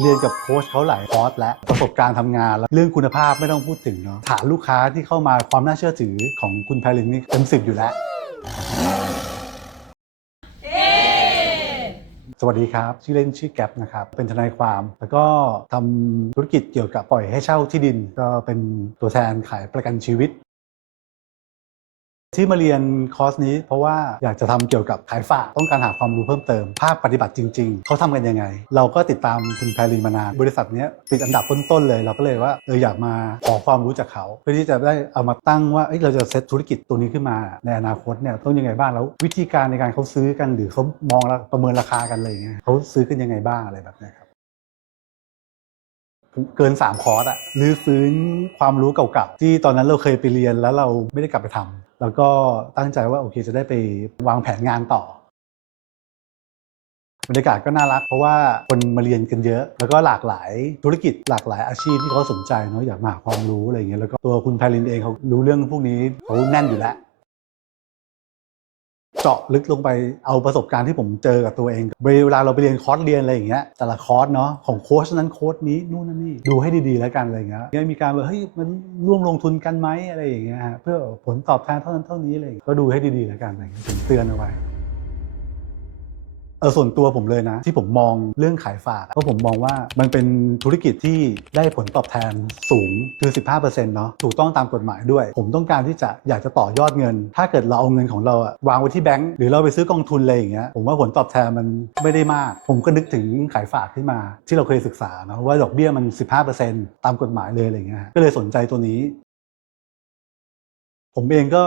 เรียนกับโค้ชเขาหลายคอร์สและประสบการณ์ทำงานแล้วเรื่องคุณภาพไม่ต้องพูดถึงเนาะฐานลูกค้าที่เข้ามาความน่าเชื่อถือของคุณไพลินนี่เต็มสิบอยู่แล้ว สวัสดีครับ ชื่อเล่นชื่อแก๊ปนะครับ เป็นทนายความ แล้วก็ทำธุรกิจเกี่ยวกับปล่อยให้เช่าที่ดิน ก็เป็นตัวแทนขายประกันชีวิต ที่มาเรียนคอร์สนี้ เพราะว่าอยากจะทำเกี่ยวกับขายฝากต้องการหาความรู้เพิ่มเติม ภาคปฏิบัติจริง ๆ เขาทำกันยังไง เราก็ติดตามคุณแพรลินมานาน บริษัทนี้ติดอันดับต้นๆเลย เราก็เลยว่าเอออยากมาขอความรู้จากเขา เพื่อที่จะได้เอามาตั้งว่าเเราจะเซตธุรกิจตัวนี้ขึ้นมาในอนาคตเนี่ยต้องยังไงบ้างแล้ววิธีการในการเขาซื้อกันหรือเขามองประเมินราคากันอะไรอย่างเงี้ยเขาซื้อกันยังไงบ้างอะไรแบบเนี้ยครับ เกิน 3 คอร์สอะรื้อฟื้นความรู้เก่าๆ ที่ตอนนั้นเราเคยไปเรียนแล้วเราไม่ได้กลับไปทำแล้วก็ตั้งใจว่าโอเคจะได้ไปวางแผนงานต่อบรรยากาศก็น่ารักเพราะว่าคนมาเรียนกันเยอะ แล้วก็หลากหลายธุรกิจหลากหลายอาชีพที่เขาสนใจเนาะอยากมาหาความรู้อะไรเงี้ยแล้วก็ตัวคุณไพลินเองเขารู้เรื่องพวกนี้เขาแน่นอยู่แล้ว เจาะลึกลงไปเอาประสบการณ์ที่ผมเจอกับตัวเองเวลาเราไปเรียนคอร์สเรียนอะไรอย่างเงี้ยแต่ละคอร์สเนาะของโค้ชนั้นโค้ชนี้นู่นนั่นนี่ดูให้ดีๆแล้วกันอะไรเงี้ยยังมีการแบบเฮ้ยมันร่วมลงทุนกันไหมอะไรอย่างเงี้ยฮะเพื่อผลตอบแทนเท่านั้นเท่านี้อะไรก็ดูให้ดีๆแล้วกันอะไรอย่างเงี้ยผมเตือนเอาไว้ เออส่วนตัวผมเลยนะ ที่ผมมองเรื่องขายฝากเพราะผมมองว่ามันเป็นธุรกิจที่ได้ผลตอบแทนสูงคือ 15%เนาะถูกต้องตามกฎหมายด้วย ผมต้องการที่จะอยากจะต่อยอดเงิน ถ้าเกิดเราเอาเงินของเราอะวางไว้ที่แบงก์หรือเราไปซื้อกองทุนอะไรอย่างเงี้ยผมว่าผลตอบแทนมันไม่ได้มาก ผมก็นึกถึงขายฝากขึ้นมา ที่เราเคยศึกษาเนาะว่าดอกเบี้ยมัน 15%ตามกฎหมายเลยอะไรอย่างเงี้ยก็เลยสนใจตัวนี้ ผมเองก็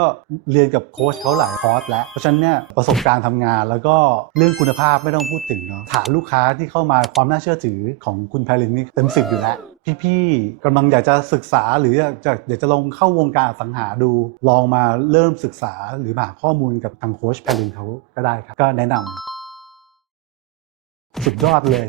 เรียนกับโค้ชเขาหลายคอร์สแล้ว เพราะฉะนั้นเนี่ยประสบการณ์ทำงานแล้วก็เรื่องคุณภาพไม่ต้องพูดถึงเนาะฐานลูกค้าที่เข้ามาความน่าเชื่อถือของคุณไพลินนี่เต็มสิบอยู่แล้ว พี่ๆกำลังอยากจะศึกษาหรืออยากจะอยากจะลงเข้าวงการอสังหาดู ลองมาเริ่มศึกษาหรือหาข้อมูลกับทางโค้ชไพลินเขาก็ได้ครับก็แนะนำสุดยอดเลย